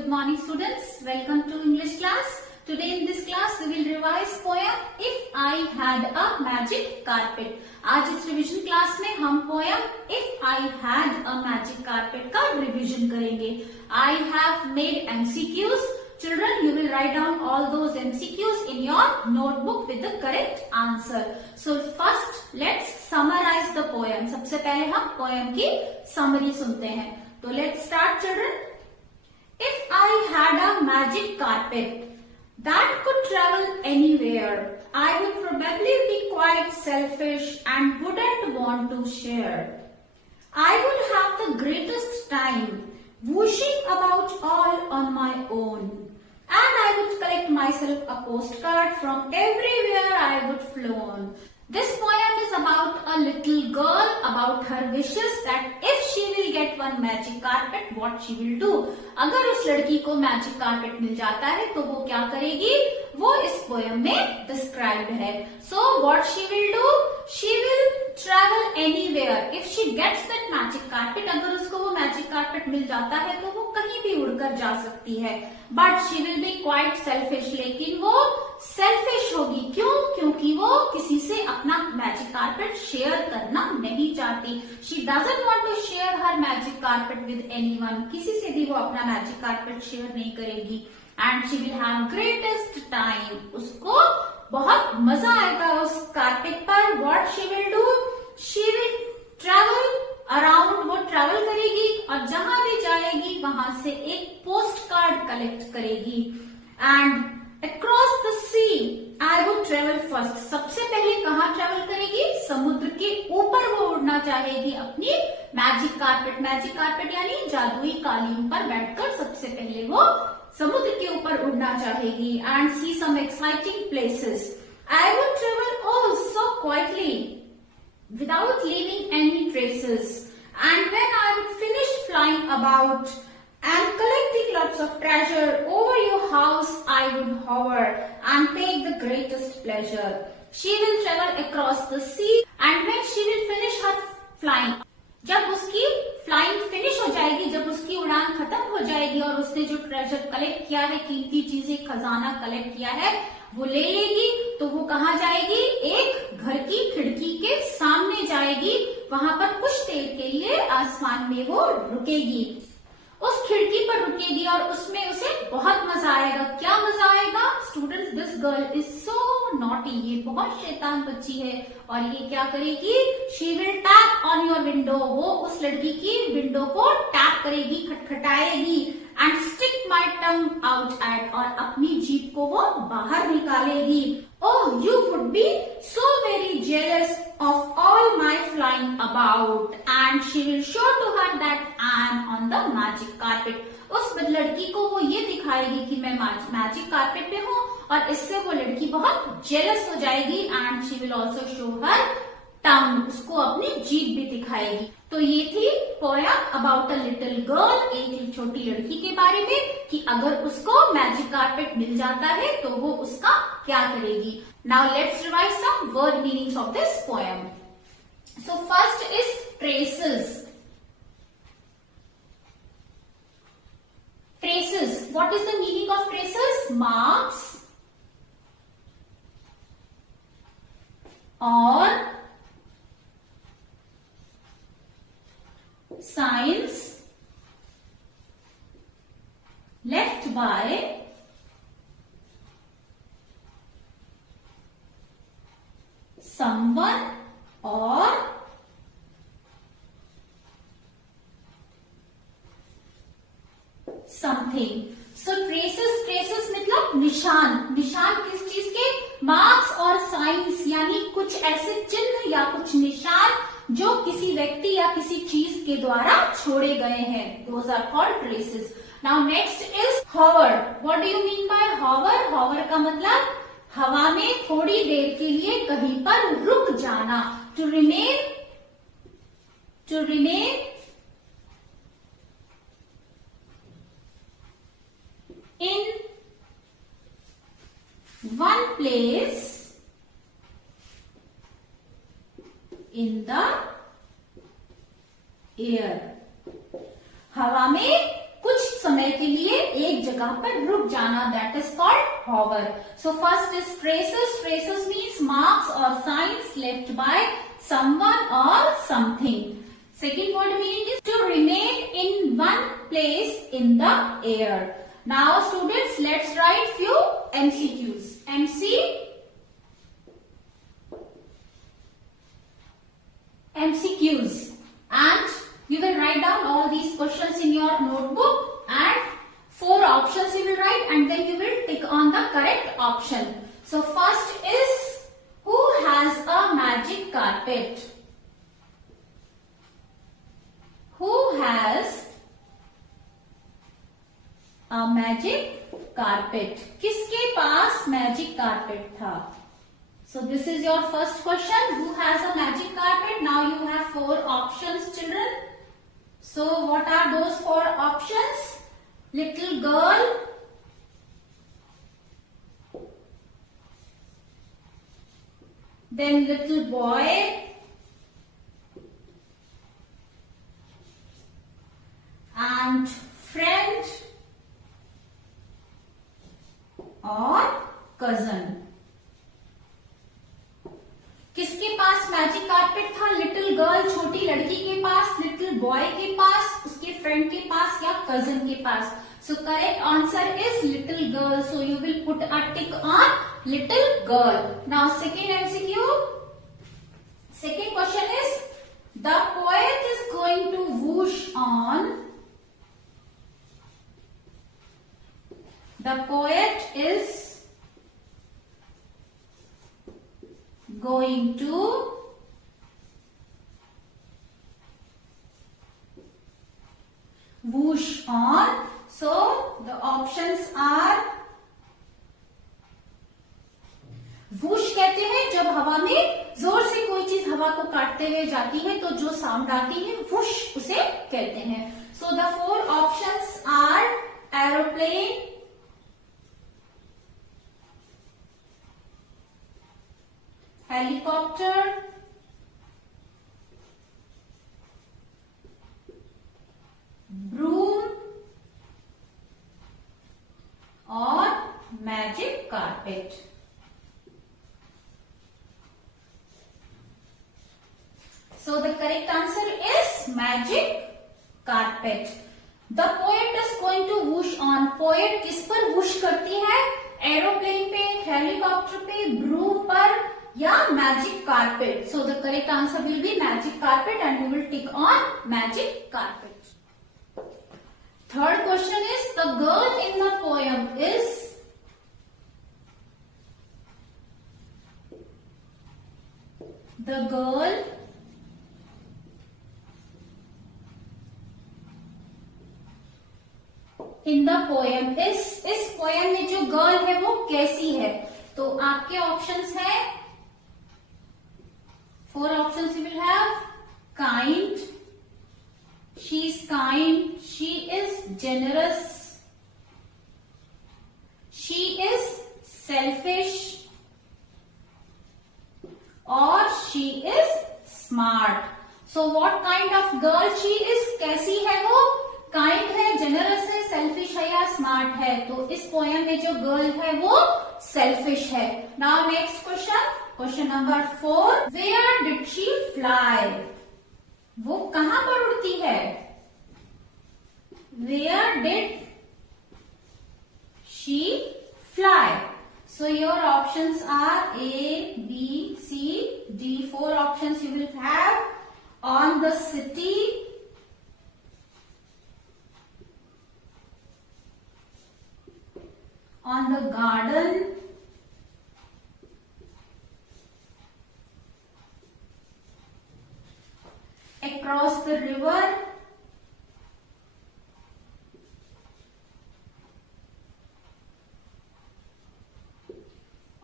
Good morning students. Welcome to English class. Today in this class we will revise poem If I Had a Magic Carpet. आज इस revision class में हम poem If I Had a Magic Carpet का revision करेंगे. I have made MCQ'S. Children, you will write down all those MCQ'S in your notebook with the correct answer. So first let's summarize the poem. सबसे पहले हम poem की summary सुनते हैं. तो let's start children. If I had a magic carpet that could travel anywhere, I would probably be quite selfish and wouldn't want to share. I would have the greatest time whooshing about all on my own. And I would collect myself a postcard from everywhere I would flown. This poem is about a little girl, about her wishes that if she will get one magic carpet, what she will do. अगर उस लड़की को magic carpet मिल जाता है तो वो क्या करेगी, वो इस पोएम में डिस्क्राइब्ड है. So what she will do? She will travel anywhere. If she gets that magic carpet, अगर उसको वो मैजिक कार्पेट मिल जाता है तो वो कहीं भी उड़कर जा सकती है. But she will be quite selfish. लेकिन वो सेल्फिश होगी. क्यों? क्योंकि वो किसी से अपना मैजिक कार्पेट शेयर करना नहीं चाहती. She doesn't want to share her magic carpet with anyone. किसी से भी वो अपना मैजिक कार्पेट शेयर नहीं करेगी. And she will have greatest time. उसको बहुत मजा आएगा उस कार्पेट पर. What she will do? She will travel around. वो ट्रेवल करेगी और जहां भी जाएगी वहां से एक पोस्ट कार्ड कलेक्ट करेगी. And across the sea, I would travel first. सबसे पहले कहाँ ट्रेवल करेगी? समुद्र के ऊपर वो उड़ना चाहेगी अपनी मैजिक कार्पेट यानी जादुई कालीन पर बैठकर सबसे पहले वो समुद्र के ऊपर उड़ना चाहेगी. And see some exciting places. I would travel oh so quietly without leaving any traces. And when I would finish flying about and collecting lots of treasure over your house, I would hover and take the greatest pleasure. She will travel across the sea and when she will finish her flying, जब उसकी flying finish हो जाएगी, जब उसकी उड़ान खत्म हो जाएगी और उसने जो ट्रेजर कलेक्ट किया है, कीमती चीजें, खजाना कलेक्ट किया है, वो ले लेगी, तो वो कहाँ जाएगी? एक घर की खिड़की के सामने जाएगी. वहां पर कुछ देर के लिए आसमान में वो रुकेगी. उस खिड़की पर रुकेगी और उसमें उसे बहुत मजा आएगा. क्या मजा आएगा? Students, this girl is so naughty. ये बहुत शैतान बच्ची है और ये क्या करेगी? She will tap on your window. वो उस लड़की की विंडो को टैप करेगी, खटखटाएगी. And stick my tongue out at, और अपनी जीभ को वो बाहर निकालेगी. Oh, you would be so very jealous of all my flying about, and she will show to her that I am on the magic carpet. उस लड़की को वो ये दिखाएगी कि मैं मैजिक कार्पेट पे हूँ और इससे वो लड़की बहुत जेलस हो जाएगी. And she will also show her tongue, उसको अपनी जीभ भी दिखाएगी. तो ये थी poem about a little girl, एक छोटी लड़की के बारे में कि अगर उसको मैजिक कार्पेट मिल जाता है तो वो उसका क्या करेगी. Now let's revise some word meanings of this poem. So first is traces. Traces. What is the meaning of traces? Marks or signs left by someone or something. So traces मतलब निशान. निशान किस चीज के? मार्क्स और science यानी कुछ ऐसे चिन्ह या कुछ निशान जो किसी व्यक्ति या किसी चीज के द्वारा छोड़े गए हैं. Those are called traces. Now next is hover. What do you mean by hover? Hover का मतलब हवा में थोड़ी देर के लिए कहीं पर रुक जाना. To remain in one place in the air. हवा में कुछ समय के लिए एक जगह पर रुक जाना, that is called hover. So first is traces. Traces means marks और साइंस लेफ्ट बाय समवन और something. Second word meaning is to remain in one place in the air. Now students, let's write few MCQs. MCQs, and you will write down all these questions in your notebook, and 4 options you will write, and then you will tick on the correct option. So first is, who has a magic carpet? Who has a magic carpet? किसके पास magic carpet था? So this is your first question. Who has a magic carpet? Now you have 4 options, children. So what are those 4 options? Little girl, then little boy, and friend और cousin. किसके पास magic carpet था? Little girl, छोटी लड़की के पास, little boy के पास, उसके friend के पास, या कजन के पास. So correct answer is little girl. So you will put a tick on little girl. Now second MCQ. Second question is, the poet is going to whoosh on. The poet is going to whoosh on. So the options are, whoosh कहते हैं जब हवा में जोर से कोई चीज हवा को काटते हुए जाती है तो जो साउंड आती है whoosh उसे कहते हैं. So the 4 options are aeroplane, helicopter, broom और magic carpet. So the correct answer is magic carpet. The poet is going to whoosh on. Poet किस पर whoosh करती है? एरोप्लेन पे, हेलीकॉप्टर पे, ब्रूम पर, या magic carpet. So the correct answer will be magic carpet, and you will tick on magic carpet. Third question is, the girl in the poem is. The girl in the poem इस poem में जो girl है वो कैसी है? तो आपके options है, 4 options you will have. Kind, she is kind, she is generous, she is selfish, or she is smart. So what kind of girl she is? कैसी है वो? काइंड है, जेनरस है, सेल्फिश है या स्मार्ट है? तो इस पोएम में जो गर्ल है वो सेल्फिश है. Now next question, question number 4. Where did she fly? वो कहां पर उड़ती है? Where did she fly? So your options are A, B, C, D. 4 options you will have. On the city, on the garden, across the river,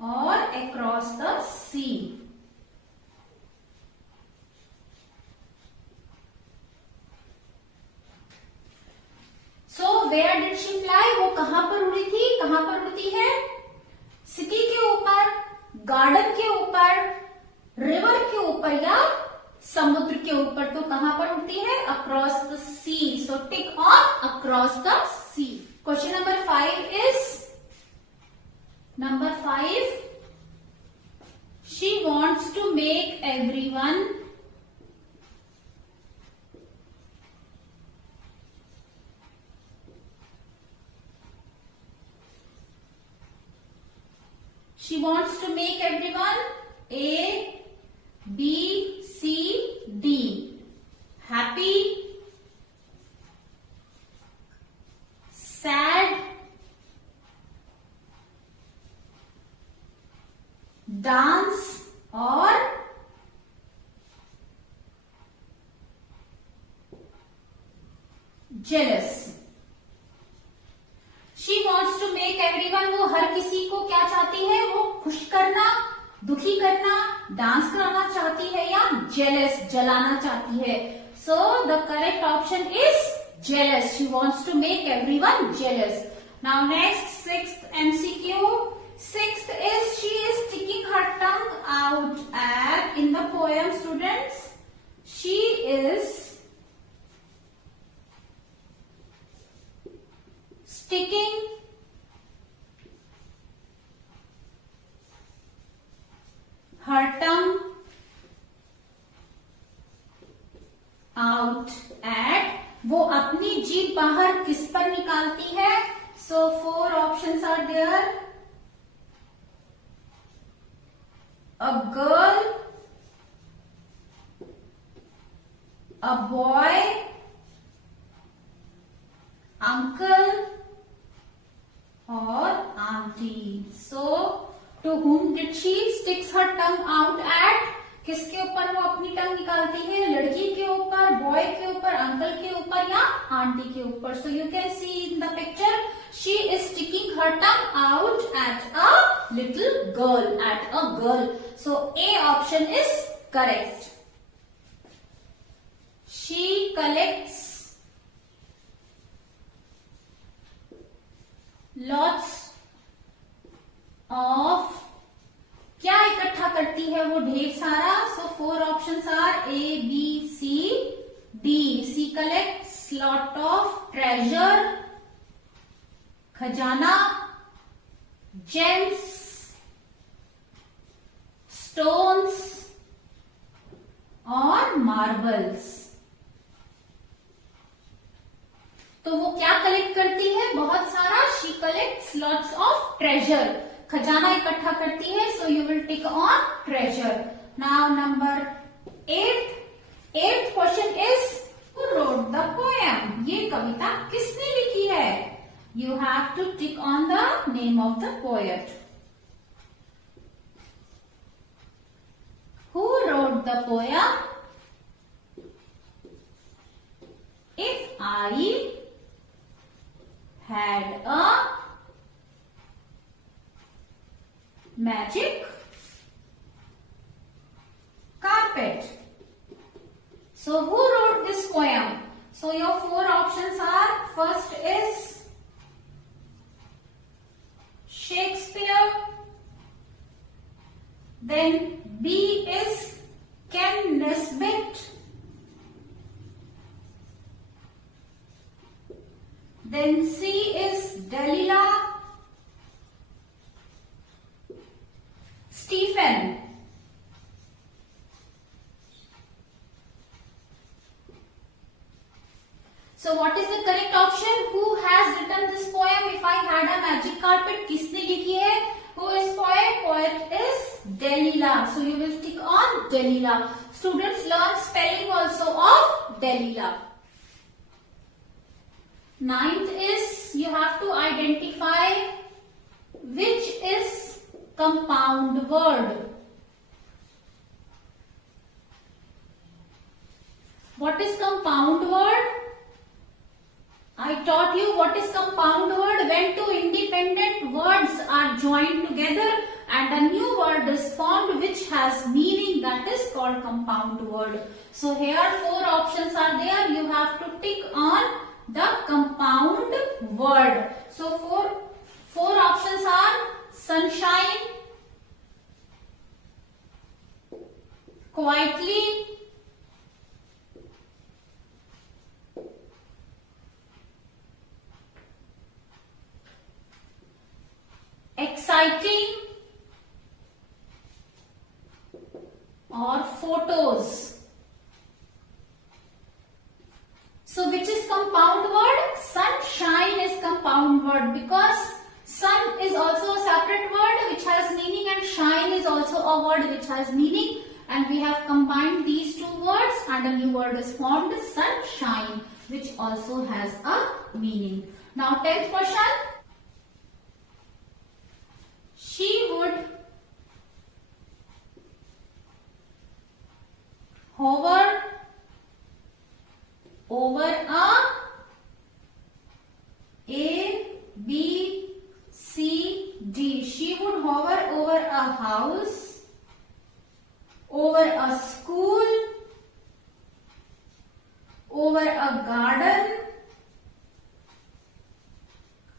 or across the sea. So where did she fly? वो कहां पर उड़ी थी? कहां पर उड़ती है? City के ऊपर, गार्डन के ऊपर, रिवर के ऊपर, या समुद्र के ऊपर? तो कहां पर उड़ती है? Across the sea. So tick on across the C. Question number 5 is, number 5, she wants to make everyone A, B, C, D happy, sad, dance or jealous. She wants to make everyone, वो हर किसी को क्या चाहती है? वो खुश करना, दुखी करना, डांस कराना चाहती है या jealous, जलाना चाहती है. So the correct option is jealous. She wants to make everyone jealous. Now next, sixth MCQ. Sixth is, she is sticking her tongue out at, in the poem, students, she is sticking her tongue out at, वो अपनी जीभ बाहर किस पर निकालती है? So 4 options are there. A girl, a boy, uncle or auntie. So to whom did she sticks her tongue out at? किसके ऊपर वो अपनी टंग निकालती है? लड़की के ऊपर, बॉय के ऊपर, अंकल के ऊपर या आंटी के ऊपर. So you can see in the picture, she is sticking her tongue out at a little girl, at a girl. So A option is correct. She collects lots of, क्या इकट्ठा करती है वो? ढेर सारा. So 4 options are A, B, C, D. She collects lot of treasure, खजाना, gems, stones और marbles. तो वो क्या कलेक्ट करती है? बहुत सारा. She collects lots of treasure. खजाना इकट्ठा करती है. So you will tick on treasure. Now number 8. 8th question is, who wrote the poem? ये कविता किसने लिखी है? You have to tick on the name of the poet. Who wrote the poem? If I had a magic carpet. So who wrote this poem? So your 4 options are, first is Shakespeare, then B is Ken Nesbitt, then C is Delilah, Stephen. So what is the correct option? Who has written this poem? If I had a magic carpet, किसने लिखी है? Who is poet? Poet is Delilah. So you will tick on Delilah. Students learn spelling also of Delilah. 9th is, you have to identify which is compound word. What is compound word? I taught you what is compound word. When two independent words are joined together and a new word is formed which has meaning, that is called compound word. So here 4 options are there. You have to tick on the compound word. So 4 options are sunshine, quietly, writing or photos. So which is compound word? Sunshine is compound word because sun is also a separate word which has meaning and shine is also a word which has meaning, and we have combined these two words and a new word is formed, sunshine, which also has a meaning. Now 10th question. She would hover over A, B, C, D. She would hover over a house, over a school, over a garden,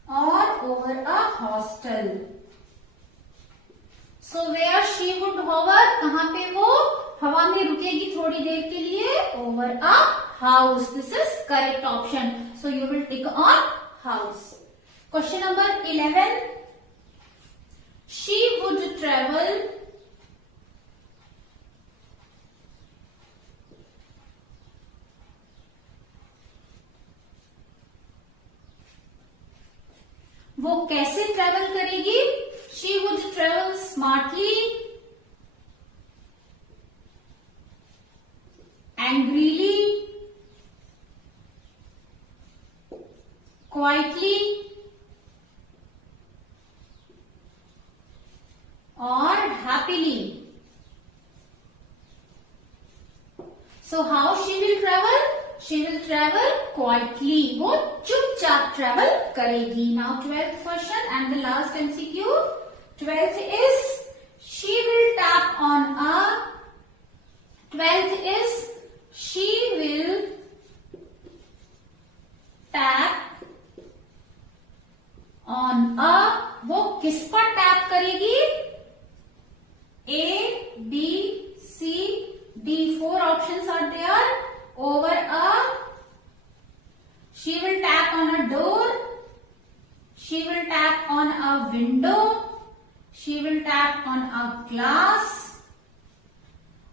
or over a hostel. So where she would hover, कहाँ पे वो हवा में रुकेगी थोड़ी देर के लिए? Over a house. This is correct option. So you will tick on house. Question number 11. She would travel वो कैसे ट्रेवल करेगी? She would travel smartly, angrily, quietly, or happily. So how she will travel? She will travel quietly. वो चुपचाप travel करेगी. Now 12th question and the last MCQ. 12th is she will tap on a. 12th is she will tap on a. वो किस पर tap करेगी? A, B, C, D. 4 options are there. Over a. She will tap on a door. She will tap on a window. She will tap on a glass.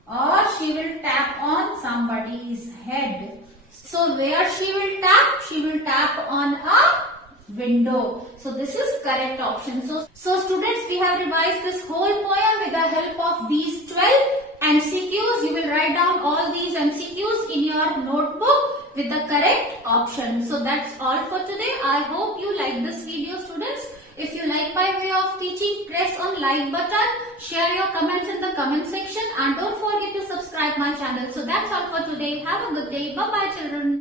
Or she will tap on somebody's head. So where she will tap? She will tap on a window. So this is correct option. So students, we have revised this whole poem with the help of these 12 MCQs. You will write down all these MCQs in your notebook with the correct option. So that's all for today. I hope you like this video, students. If you like my way of teaching, press on like button, share your comments in the comment section, and don't forget to subscribe my channel. So that's all for today. Have a good day. Bye bye children.